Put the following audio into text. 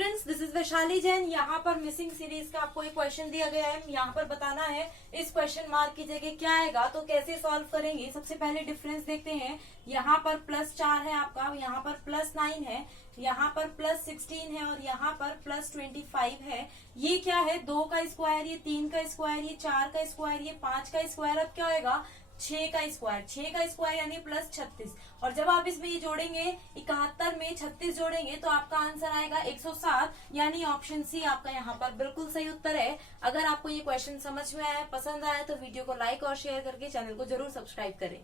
Students, this is Vaishali Jain. यहाँ पर missing series का आपको एक क्वेश्चन दिया गया है। यहाँ पर बताना है इस क्वेश्चन मार्क की जगह क्या आएगा, तो कैसे सॉल्व करेंगे। सबसे पहले डिफरेंस देखते हैं। यहाँ पर +4 है आपका, यहाँ पर +9 है, यहाँ पर +16 है और यहाँ पर +25 है। ये क्या है, 2 का स्क्वायर, ये 3 का स्क्वायर, ये 4 का स्क्वायर, ये 5 का स्क्वायर। अब क्या होगा, 6 का स्क्वायर, 6 का स्क्वायर यानी +36। और जब आप इसमें ये जोड़ेंगे, 71 में 36 जोड़ेंगे तो आपका आंसर आएगा 107, यानी ऑप्शन सी आपका यहाँ पर बिल्कुल सही उत्तर है। अगर आपको ये क्वेश्चन समझ में आया, पसंद आया, तो वीडियो को लाइक और शेयर करके चैनल को जरूर सब्सक्राइब करें।